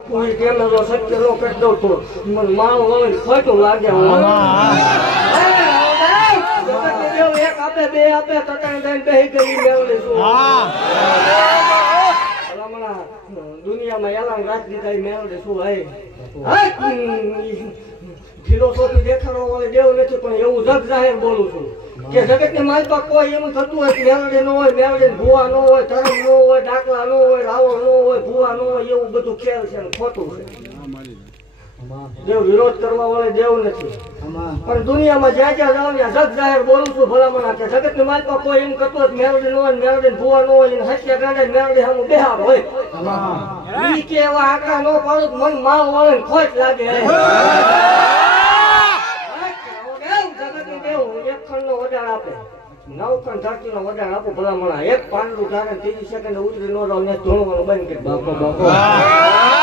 કોઈ કેમેરો સત્ય કરી દઉં તો મને મારો વળે ખોટું લાગે હો. એક આપે બે આપે તતાને દઈને બેહી કરી મેળવી છું. ભલામણા, દુનિયામાં એલાન રાખ દીધા મેળવે શું હે. ફિલોસોફી દેખાડવા વાળી દેવ નથી પણ એવું જગ જાહેર બોલું છું. કે જગતની માલપા કોઈ એમ થતું હોય કે મેળવે ન હોય મેળવે ભૂવા ન હોય ધર્મ ન હોય ડાકલા ન હોય ન ન એવું બધું કે છે ને ખોટું છે દેવ વિરોધ કરવા વાળે દેવ નથી પણ દુનિયામાં જ્યાં જ્યાં જાઉં ત્યાં જગ જાહેર બોલું છું ભલામણા કે જગતની માલપા કોઈ એમ કરતો મેળવે ન હોય ને મેળવે ભૂવા ન હોય ને હસ્યા ગાંડે મેળવે સામે બેહાર હોય ઈ કે એવા આંકડા નો પાડું મન માલ વાળે ને ખોટ લાગે જગતની દેવ એક ખંડનો વડાળ આપે નવ કણ ધરતી નો વડાણ આપો, ભલામણા એક પાંડુ ધારે ત્રીસ સેકન્ડ ઉતરી નો રહો ને ધોળવાનું બંધ કરી બાપો બાપો.